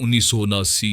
1979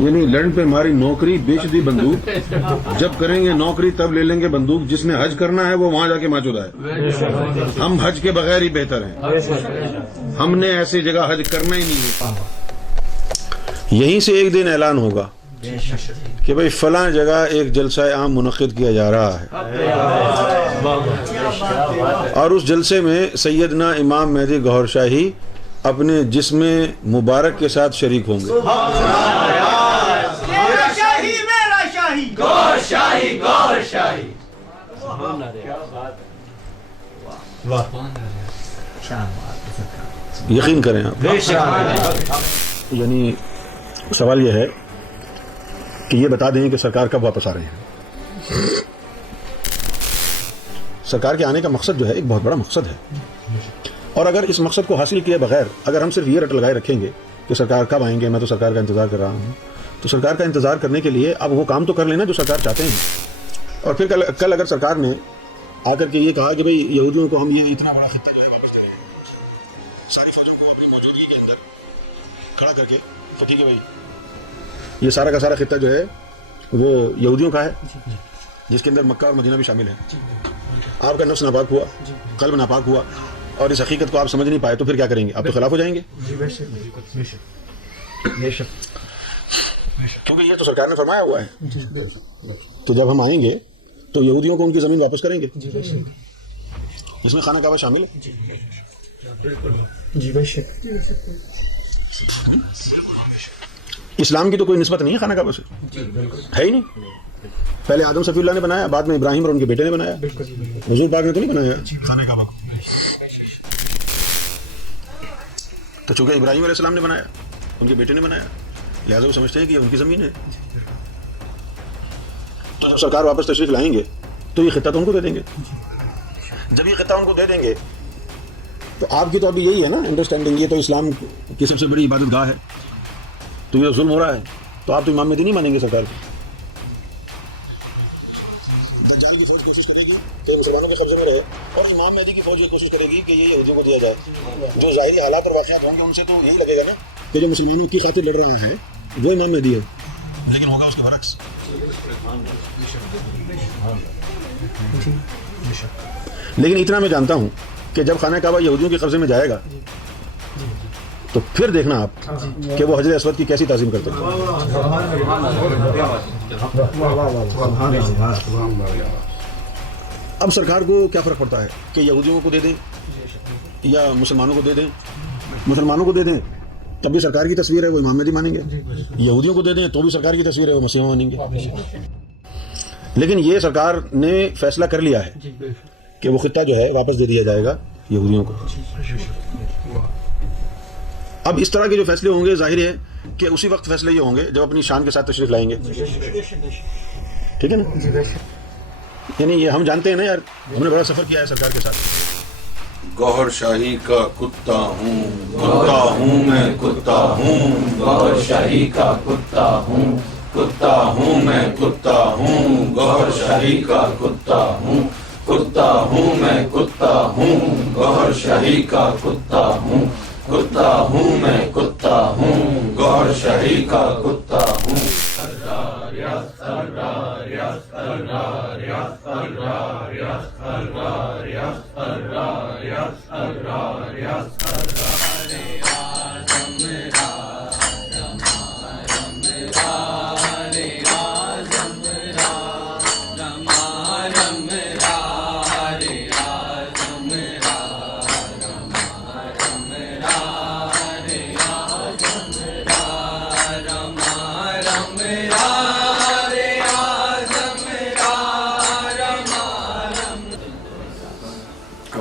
یعنی لڑن پہ ہماری نوکری بیچ دی بندوق. جب کریں گے نوکری تب لے لیں گے بندوق. جس نے حج کرنا ہے وہ وہاں جا کے ماچودا ہے. ہم حج کے بغیر ہی بہتر ہیں. ہم نے ایسی جگہ حج کرنا ہی نہیں ہے. یہیں سے ایک دن اعلان ہوگا کہ بھئی فلاں جگہ ایک جلسہ عام منعقد کیا جا رہا ہے اور اس جلسے میں سیدنا امام مہدی گوھر شاہی اپنے جسم مبارک کے ساتھ شریک ہوں گے. یقین کریں آپ. یعنی سوال یہ ہے کہ یہ بتا دیں کہ سرکار کب واپس آ رہے ہیں. سرکار کے آنے کا مقصد جو ہے ایک بہت بڑا مقصد ہے, اور اگر اس مقصد کو حاصل کیے بغیر اگر ہم صرف یہ رٹ لگائے رکھیں گے کہ سرکار کب آئیں گے, میں تو سرکار کا انتظار کر رہا ہوں, تو سرکار کا انتظار کرنے کے لیے اب وہ کام تو کر لینا جو سرکار چاہتے ہیں. اور پھر کل اگر سرکار نے آ کر کے یہ کہا کہ بھئی یہودیوں کو ہم یہ اتنا بڑا خطہ جو ہے واپس دیں گے, ساری فوجوں کو اپنی موجودگی کے اندر کھڑا کر کے, تو ٹھیک ہے بھائی یہ سارا کا سارا خطہ جو ہے وہ یہودیوں کا ہے, جس کے اندر مکہ اور مدینہ بھی شامل ہے. آپ کا نفس ناپاک ہوا, قلب ناپاک ہوا, اور اس حقیقت کو آپ سمجھ نہیں پائے, تو پھر کیا کریں گے؟ آپ تو خلاف ہو جائیں گے. کیونکہ یہ تو سرکار نے فرمایا ہوا ہے. تو جب ہم آئیں گے تو یہودیوں کو ان کی زمین واپس کریں گے, جس میں خانہ کعبہ شامل ہے. اسلام کی تو کوئی نسبت نہیں ہے خانہ کعبہ سے, ہے ہی نہیں. پہلے آدم صفی اللہ نے بنایا, بعد میں ابراہیم اور ان کے بیٹے نے بنایا. حضور پاک نے تو نہیں بنایا خانہ کعبہ کو. تو چونکہ ابراہیم علیہ السلام نے بنایا, ان کے بیٹے نے بنایا, لہٰذا وہ سمجھتے ہیں کہ یہ ان کی زمین ہے. تو جب سرکار واپس تشریف لائیں گے تو یہ خطہ تو ان کو دے دیں گے. جب یہ خطہ ان کو دے دیں گے تو آپ کی تو ابھی یہی ہے نا انڈرسٹینڈنگ, یہ تو اسلام کی سب سے بڑی عبادت گاہ ہے, تو یہ ظلم ہو رہا ہے, تو آپ تو امام مہدی نہیں مانیں گے سرکار کو. دجال کی فوج کوشش کرے گی کہ مسلمانوں کے قبضے میں رہے, اور امام مہدی کی فوج یہ کوشش کرے گی کہ یہ یہودیوں کو دیا جائے. جو ظاہری حالات اور واقعات ہوں گے ان سے تو یہی لگے گا نا کہ جو مسلمانوں کی خاطر لڑ رہا ہے وہ امام مہدی ہے, لیکن ہوگا اس کے برعکس. لیکن اتنا میں جانتا ہوں کہ جب خانہ کعبہ یہودیوں کے قبضے میں جائے گا تو پھر دیکھنا آپ کہ وہ حجر اسود کی کیسی تعظیم کرتے ہیں. اب سرکار کو کیا فرق پڑتا ہے کہ یہودیوں کو دے دیں یا مسلمانوں کو دے دیں. مسلمانوں کو دے دیں تب بھی سرکار کی تصویر ہے, وہ امام مہدی مانیں گے. یہودیوں کو دے دیں تو بھی سرکار کی تصویر ہے, وہ مسیح مانیں گے. لیکن یہ سرکار نے فیصلہ کر لیا ہے کہ وہ خطہ جو ہے واپس دے دیا جائے گا یہودیوں کو. اب اس طرح کے جو فیصلے ہوں گے ظاہر ہے کہ اسی وقت فیصلے یہ ہوں گے جب اپنی شان کے ساتھ تشریف لائیں گے. ٹھیک ہے نا, یعنی یہ ہم جانتے ہیں نا یار, ہم نے بڑا سفر کیا ہے سرکار کے ساتھ. گوھر شاہی کا کتا ہوں, کتا ہوں میں, کتا ہوں. گوھر شاہی کا کتا ہوں, کتا ہوں میں, کتا ہوں. گوھر شاہی کا کتا ہوں, کتا ہوں میں, کتا ہوں. گوھر شاہی کا کتا ہوں, کتا ہوں میں, کتا ہوں. گوھر شاہی کا کتا ہوں.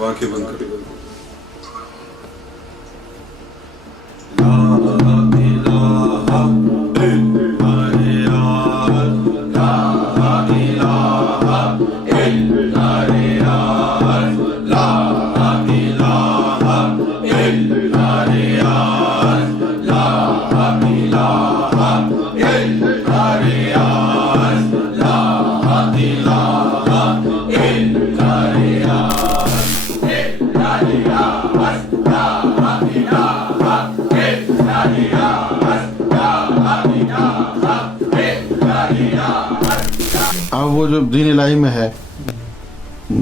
آنکھیں بند کر. La وہ جو دین الہی میں ہے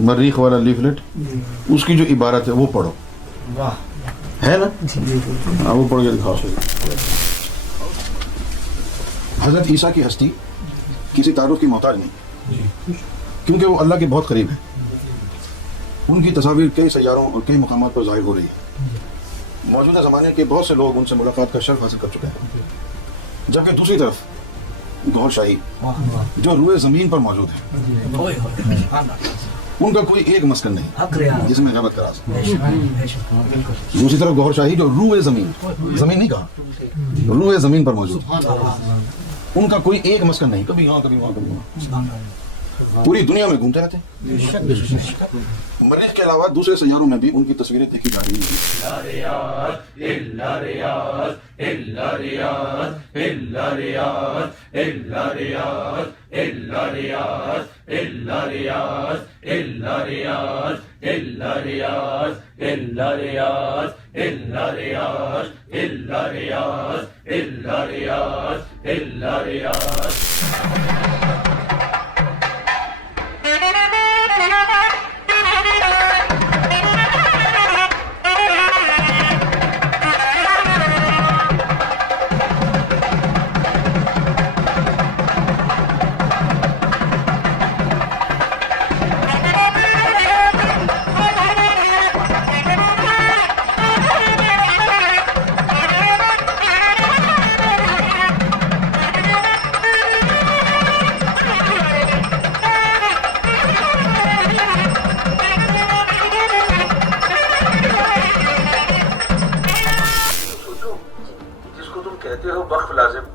مریخ والا لیفلیٹ اس کی جو عبارت ہے وہ پڑھو ہے نا ہاں وہ پڑھ کے دکھاؤ حضرت عیسیٰ کی ہستی کسی تعارف کی محتاج نہیں کیونکہ وہ اللہ کے بہت قریب ہے ان کی تصاویر کئی سیاروں اور کئی مقامات پر ظاہر ہو رہی ہے موجودہ زمانے کے بہت سے لوگ ان سے ملاقات کا شرف حاصل کر چکے ہیں جبکہ دوسری طرف گوھر شاہی جو روئے زمین پر موجود ہے ان کا کوئی ایک مسکن نہیں جس میں غیبت کرا سکے دوسری طرف گوھر شاہی جو روئے زمین نہیں کہا روئے زمین پر موجود ان کا کوئی ایک مسکن نہیں کبھی یہاں کبھی وہاں کبھی وہاں پوری دنیا میں گھومتے رہتے مریخ کے علاوہ دوسرے سیاروں میں بھی ان کی تصویریں دیکھی جا رہی وقف لازم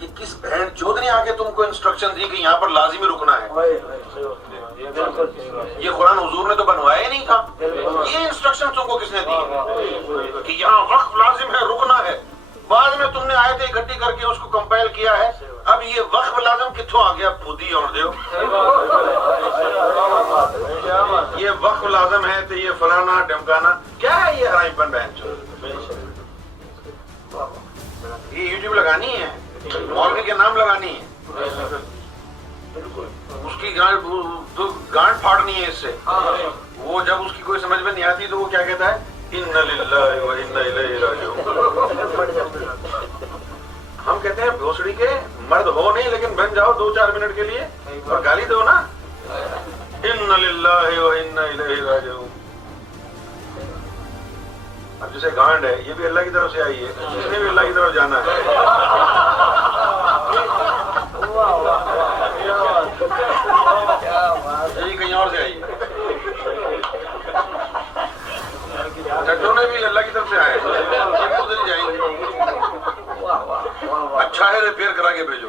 یہ کس بہن چود نے آگے تم کو انسٹرکشن دی کہ یہاں پر لازمی رکنا ہے یہ قرآن حضور نے تو بنوایا ہی نہیں تھا یہ انسٹرکشن تم کو کس نے دی کہ یہاں وقف لازم ہے رکنا ہے بعد میں تم نے آیتیں اکٹھی کر کے اس کو کمپائل کیا ہے اب یہ وقف لازم کتوں آ گیا پھودی اور دیو یہ وقف لازم ہے تو یہ فلانا ڈمکانا کیا ہے یہ حرام پن بہن یہ یوٹیوب لگانی ہے مولوی کے نام لگانی ہے اس کی گانٹ پھاڑنی ہے اس سے وہ جب اس کی کوئی سمجھ میں نہیں آتی تو وہ کیا کہتا ہے ان للہ و انا الیہ راجعون ہم کہتے ہیں بھوسڑی کے مرد ہو نہیں لیکن بن جاؤ 2-4 منٹ کے لیے اور گالی دو نا ان للہ و انا الیہ راجعون اب جیسے گانڈ ہے یہ بھی اللہ کی طرف سے آئی ہے اس نے بھی اللہ کی طرف جانا ہے یہی کہیں اور سے آئی ہے ٹٹو نے بھی اللہ کی طرف سے آئے یہ ادھر ہی جائیں گے اچھا ہے ریپیئر کرا کے بھیجو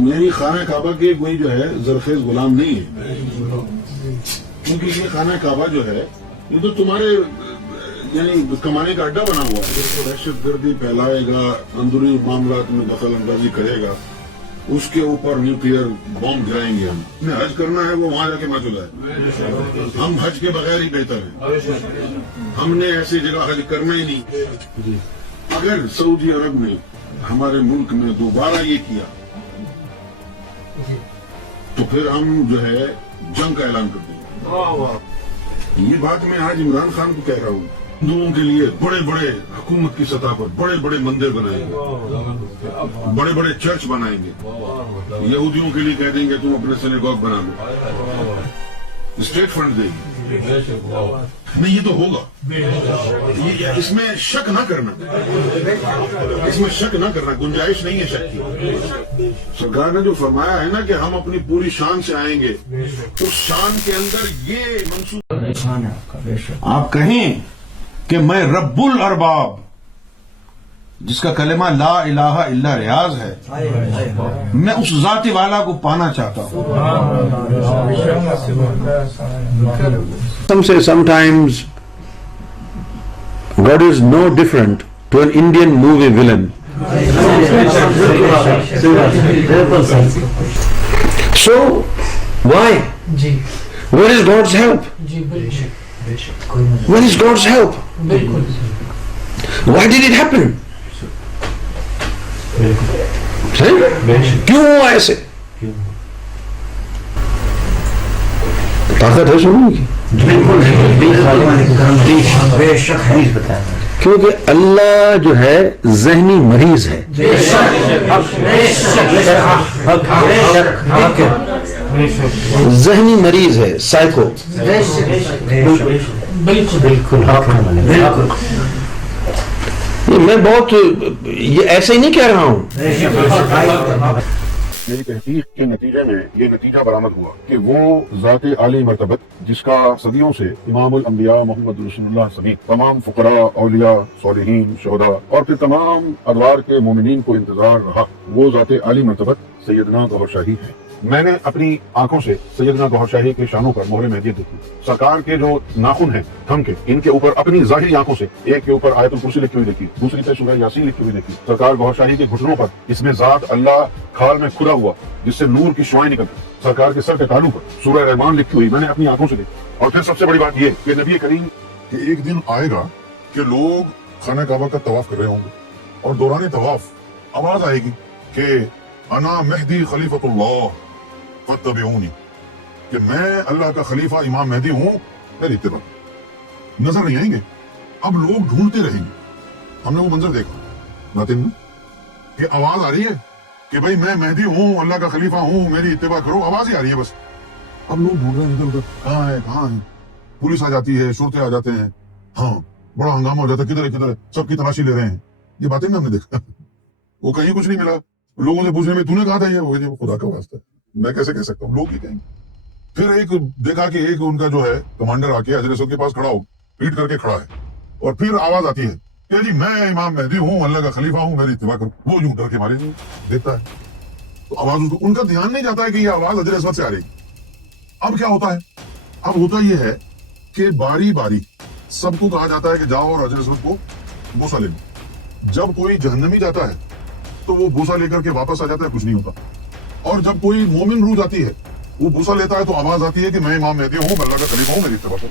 میری خانہ کعبہ کے کوئی جو ہے زرخیز غلام نہیں ہے کیونکہ یہ خانہ کعبہ جو ہے یہ تو تمہارے یعنی کمانے کا اڈا بنا ہوا ہے دہشت گردی پھیلائے گا اندرونی معاملات میں دخل اندازی کرے گا اس کے اوپر نیوکلیئر بم گرائیں گے ہمیں حج کرنا ہے وہ وہاں جا کے مسئلہ ہے ہم حج کے بغیر ہی بہتر ہیں ہم نے ایسی جگہ حج کرنا ہی نہیں اگر سعودی عرب نے ہمارے ملک میں دوبارہ یہ کیا تو پھر ہم جو ہے جنگ کا اعلان کر دیں گے یہ بات میں آج عمران خان کو کہہ رہا ہوں ہندوؤں کے لیے بڑے بڑے حکومت کی سطح پر بڑے بڑے مندر بنائیں گے بڑے بڑے چرچ بنائیں گے یہودیوں کے لیے کہہ دیں گے تم اپنے سینیگوگ بنا لو اسٹیٹ فنڈ دے گی نہیں یہ تو ہوگا اس میں شک نہ کرنا اس میں شک نہ کرنا گنجائش نہیں ہے شک کی سرکار نے جو فرمایا ہے نا کہ ہم اپنی پوری شان سے آئیں گے اس شان کے اندر یہ منصوبہ آپ کہیں کہ میں رب الارباب جس کا کلمہ لا الہ الا ریاض ہے، میں اس ذات والا کو پانا چاہتا ہوں. Some say sometimes God is no different to an Indian movie villain. So why? Where is God's help? Where is God's help? Why did it happen? کیوں ہوا ایسے؟ طاقت ہے سننے کی؟ کیونکہ اللہ جو ہے ذہنی مریض ہے. ذہنی مریض ہے، سائیکو. میں بہت یہ ایسے ہی نہیں کہہ رہا ہوں. میری تحقیق کے نتیجے میں یہ نتیجہ برآمد ہوا کہ وہ ذات عالی مرتبت جس کا صدیوں سے امام الانبیاء محمد رسول اللہ سمیت تمام فقراء، اولیاء، صالحین، شہداء اور پھر تمام ادوار کے مومنین کو انتظار رہا، وہ ذات عالی مرتبت سیدنا گوہر شاہی ہے. میں نے اپنی آنکھوں سے سیدنا گوہر شاہی کے شانوں پر مہر مہدیت دیکھی. سرکار کے جو ناخن ہیں تھم کے، ان کے اوپر اپنی ظاہری آنکھوں سے ایک کے اوپر آیت الکرسی لکھی ہوئی دیکھی، دوسری پہ سورہ یاسین لکھی ہوئی دیکھی. سرکار گوہر شاہی کے گھٹنوں پر اس میں ذات اللہ کھال میں کھدا ہوا جس سے نور کی شعائیں نکلتی. سرکار کے سر کے تالو پر سورہ رحمان لکھی ہوئی میں نے اپنی آنکھوں سے دیکھی. اور پھر سب سے بڑی بات یہ کہ نبی کریم کہ ایک دن آئے گا کہ لوگ خانہ کعبہ کا طواف کر رہے ہوں گے اور دوران طواف آواز آئے گی کہ انا مہدی خلیفۃ اللہ فاتبعونی، کہ میں اللہ کا خلیفہ امام مہدی ہوں، میری اتباع. نظر نہیں آئیں گے، اب لوگ ڈھونڈتے رہیں گے. ہم نے وہ منظر دیکھا ناطن میں کہ آواز آ رہی ہے کہ بھائی میں مہدی ہوں، اللہ کا خلیفہ ہوں، میری اتباع کرو. آواز ہی آ رہی ہے بس. اب لوگ ڈھونڈ رہے ہیں ادھر ادھر، کہاں ہے. پولیس آ جاتی ہے، شرطے آ جاتے ہیں، ہاں بڑا ہنگامہ ہو جاتا ہے، کدھر ہے سب کی تلاشی لے رہے ہیں. یہ باتیں ہم نے دیکھا. وہ کہیں کچھ نہیں ملا. لوگوں سے پوچھنے میں تو نے کہا تھا یہ، وہ خدا کا واسطہ ہے میں کیسے کہہ سکتا ہوں، لوگ ہی کہیں گے. پھر ایک دیکھا کہ ایک ان کا جو ہے کمانڈر آ کے حضرت اسود کے پاس کھڑا ہو، پیٹ کر کے کھڑا ہے، اور پھر آواز آتی ہے کہ جی میں امام مہدی ہوں، اللہ کا خلیفہ ہوں، میری اتباع کرو. وہ یوں ڈر کے مارے نہیں دیکھتا ہے. تو آواز ان کا دھیان نہیں جاتا ہے کہ یہ آواز حضرت اسود سے آ رہی. اب کیا ہوتا ہے؟ اب ہوتا یہ ہے کہ باری باری سب کو کہا جاتا ہے کہ جاؤ اور حضرت اسود کو بوسہ لے لو. جب کوئی جہنمی جاتا ہے تو وہ بوسہ لے کر کے واپس آ جاتا ہے، کچھ نہیں ہوتا. اور جب کوئی مومن روح جاتی ہے، وہ بوسہ لیتا ہے تو آواز آتی ہے کہ میں امام مہدی ہوں، اللہ کا خلیفہ ہوں، میری اتباع کرو.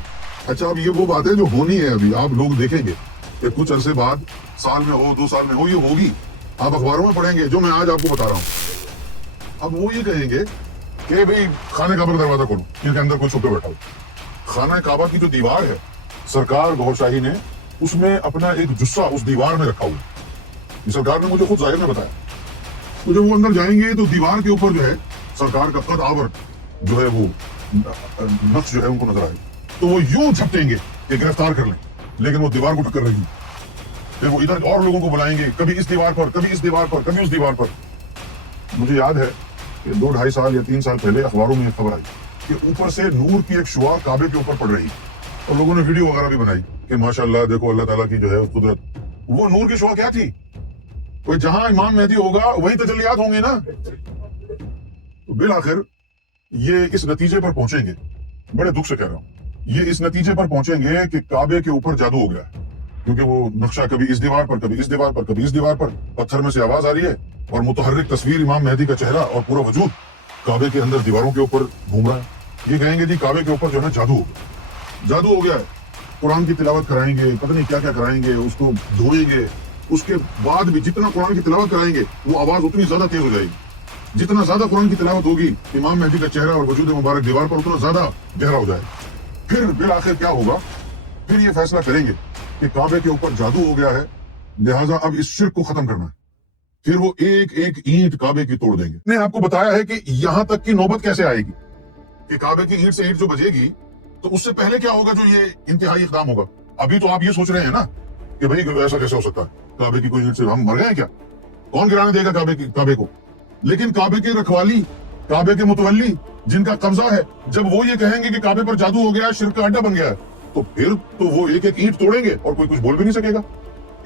اچھا، اب یہ وہ باتیں جو ہونی ہے ابھی آپ لوگ دیکھیں گے کہ کچھ عرصے بعد، سال میں ہو 2 سال میں ہو، یہ ہوگی. آپ اخباروں میں پڑھیں گے جو میں آج آپ کو بتا رہا ہوں. اب وہ یہ کہیں گے کہ بھئی خانہ کعبہ کا دروازہ کھولو، ان کے اندر کوئی چھپے بیٹھا ہو. خانہ کعبہ کی جو دیوار ہے، سرکار گوہر شاہی نے اس میں اپنا ایک جسہ اس دیوار میں رکھا ہوا. یہ سرکار نے مجھے خود ظاہر میں بتایا. تو جب وہ اندر جائیں گے تو دیوار کے اوپر جو ہے سرکار کا قد آور جو ہے وہ نقش جو ہے ان کو نظر آئے. تو وہ یوں جھپٹیں گے کہ گرفتار کر لیں، لیکن وہ دیوار کو ٹکر رہی. پھر وہ ادھر اور لوگوں کو بلائیں گے، کبھی اس دیوار پر، کبھی اس دیوار پر، کبھی اس دیوار پر. مجھے یاد ہے کہ 2-2.5 سال یا 3 سال پہلے اخباروں میں ایک خبر آئی کہ اوپر سے نور کی ایک شعاع کعبے کے اوپر پڑ رہی، اور لوگوں نے ویڈیو وغیرہ بھی بنائی کہ ماشاءاللہ دیکھو اللہ تعالیٰ کی جو ہے قدرت. وہ نور کی شعاع کیا تھی؟ کوئی جہاں امام مہدی ہوگا وہی تجلیات ہوں گے نا. تو بالآخر یہ اس نتیجے پر پہنچیں گے، بڑے دکھ سے کہہ رہا ہوں، یہ اس نتیجے پر پہنچیں گے کہ کعبے کے اوپر جادو ہو گیا ہے. کیونکہ وہ نقشہ کبھی اس دیوار پر، کبھی اس دیوار پر، کبھی اس دیوار پر، پتھر میں سے آواز آ رہی ہے اور متحرک تصویر امام مہدی کا چہرہ اور پورا وجود کعبے کے اندر دیواروں کے اوپر گھوم رہا ہے. یہ کہیں گے جی کعبے کے اوپر جو ہے جادو ہو گیا، جادو ہو گیا ہے. قرآن کی تلاوت کرائیں گے، پتہ نہیں کیا کیا کرائیں گے، اس کو دھوئیں گے. اس کے بعد بھی جتنا قرآن کی تلاوت کرائیں گے وہ آواز اتنی زیادہ تیز ہو جائے گی. جتنا زیادہ قرآن کی تلاوت ہوگی امام مہدی کا چہرہ اور وجود مبارک دیوار پر اتنا زیادہ گہرا ہو جائے. پھر بالآخر کیا ہوگا؟ پھر یہ فیصلہ کریں گے کہ کعبے کے اوپر جادو ہو گیا ہے، لہٰذا اب اس شرک کو ختم کرنا ہے. پھر وہ ایک ایک اینٹ کعبے کی توڑ دیں گے. میں نے آپ کو بتایا ہے کہ یہاں تک کی نوبت کیسے آئے گی کہ کعبے کی اینٹ سے اینٹ جو بجے گی تو اس سے پہلے کیا ہوگا جو یہ انتہائی اقدام ہوگا. ابھی تو آپ یہ سوچ رہے ہیں نا کہ بھائی ایسا کیسے ہو سکتا ہے، کعبے کی کوئی اینٹ سے ہم مر گئے ہیں کیا، کون گرانے دے گا کعبے کو. لیکن کعبے کے رکھوالی، کعبے کے متولی جن کا قبضہ ہے، جب وہ یہ کہیں گے کہ کعبے پر جادو ہو گیا ہے، شرک کا اڈا بن گیا ہے، تو پھر تو وہ ایک ایک اینٹ توڑیں گے اور کوئی کچھ بول بھی نہیں سکے گا.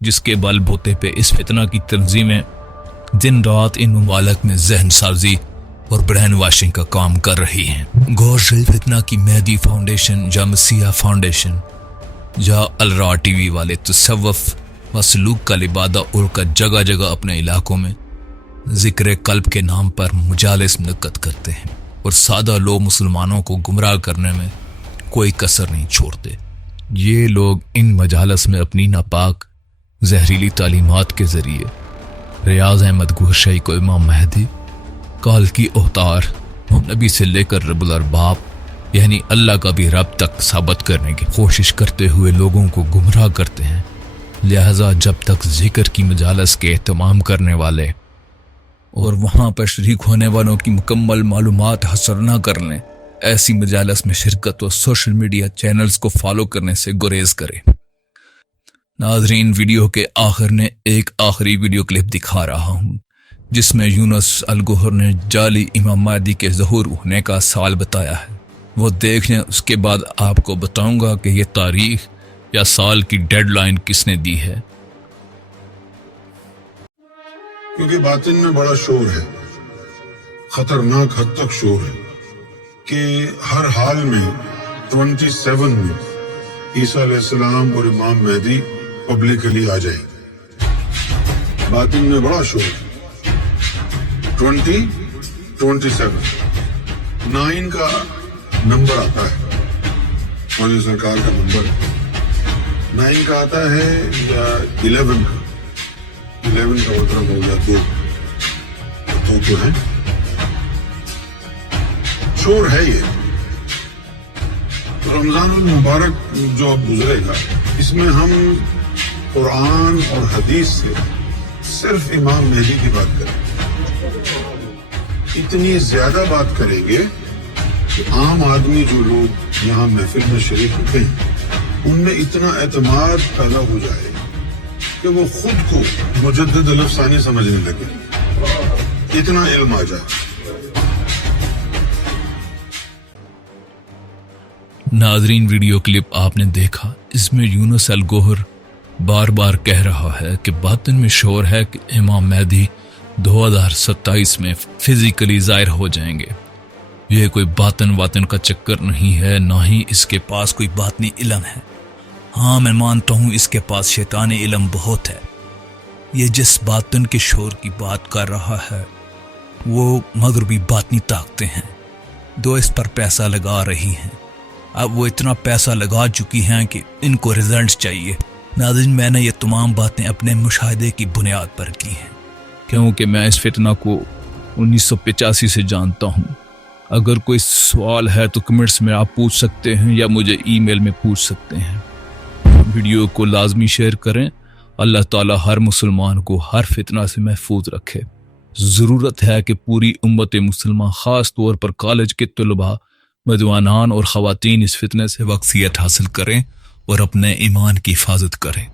جس کے بل بوتے پہ اس فتنہ کی تنظیمیں دن رات ان ممالک میں ذہن سازی اور برین واشنگ کا کام کر رہی ہیں۔ غور شریف فتنہ کی مہدی فاؤنڈیشن، جا مسیح فاؤنڈیشن، جا الرا ٹی وی والے تصوف و سلوک کا لبادہ اڑ کر جگہ جگہ اپنے علاقوں میں ذکر قلب کے نام پر مجالس منعقد کرتے ہیں اور سادہ لوگ مسلمانوں کو گمراہ کرنے میں کوئی کسر نہیں چھوڑتے۔ یہ لوگ ان مجالس میں اپنی ناپاک زہریلی تعلیمات کے ذریعے ریاض احمد گوہر شاہی کو امام مہدی، کال کی اوتار، نبی سے لے کر رب الارباب یعنی اللہ کا بھی رب تک ثابت کرنے کی کوشش کرتے ہوئے لوگوں کو گمراہ کرتے ہیں۔ لہذا جب تک ذکر کی مجالس کے اہتمام کرنے والے اور وہاں پر شریک ہونے والوں کی مکمل معلومات حاصل نہ کر لیں، ایسی مجالس میں شرکت اور سوشل میڈیا چینلز کو فالو کرنے سے گریز کریں۔ ناظرین، ویڈیو کے آخر میں ایک آخری ویڈیو کلپ دکھا رہا ہوں جس میں یونس الگوہر نے جعلی امام مہدی کے ظہور ہونے کا سال بتایا ہے۔ وہ دیکھ لیں، اس کے بعد آپ کو بتاؤں گا کہ یہ تاریخ یا سال کی ڈیڈ لائن کس نے دی ہے۔ کیونکہ باطن میں بڑا شور ہے، خطرناک حد تک شور ہے کہ ہر حال میں 27 میں عیسیٰ علیہ السلام اور امام مہدی پبلکلی آ جائے گی۔ باطن میں بڑا شور ہے۔ 27 9 کا نمبر آتا ہے، مولانا سرکار کا نمبر 9 کا آتا ہے یا 11 کا؟ 11 کا مطلب ہو گیا 2 تو ہے، شور ہے یہ۔ رمضان المبارک جو اب گزرے گا، اس میں ہم قرآن اور حدیث سے صرف امام مہدی کی بات کریں گے۔ اتنی زیادہ بات کریں گے کہ عام آدمی جو لوگ یہاں محفل میں شریک ہوتے ہیں ان میں اتنا اعتماد پیدا ہو جائے کہ وہ خود کو مجدد الف ثانی سمجھنے لگے، اتنا علم آ جائے۔ ناظرین، ویڈیو کلپ آپ نے دیکھا، اس میں یونس الگوہر بار بار کہہ رہا ہے کہ باطن میں شور ہے کہ امام مہدی 2027 میں فزیکلی ظاہر ہو جائیں گے۔ یہ کوئی باطن کا چکر نہیں ہے، نہ ہی اس کے پاس کوئی باطنی علم ہے۔ ہاں، میں مانتا ہوں اس کے پاس شیطانی علم بہت ہے۔ یہ جس باطن کے شور کی بات کر رہا ہے وہ مغربی باطنی طاقتیں ہیں، جو اس پر پیسہ لگا رہی ہیں۔ اب وہ اتنا پیسہ لگا چکی ہیں کہ ان کو ریزلٹس چاہیے۔ ناظرین، میں نے یہ تمام باتیں اپنے مشاہدے کی بنیاد پر کی ہیں، کیونکہ میں اس فتنہ کو 1985 سے جانتا ہوں۔ اگر کوئی سوال ہے تو کمنٹس میں آپ پوچھ سکتے ہیں یا مجھے ای میل میں پوچھ سکتے ہیں۔ ویڈیو کو لازمی شیئر کریں۔ اللہ تعالیٰ ہر مسلمان کو ہر فتنہ سے محفوظ رکھے۔ ضرورت ہے کہ پوری امت مسلمہ، خاص طور پر کالج کے طلباء، نوجوانان اور خواتین اس فتنے سے واقفیت حاصل کریں اور اپنے ایمان کی حفاظت کریں۔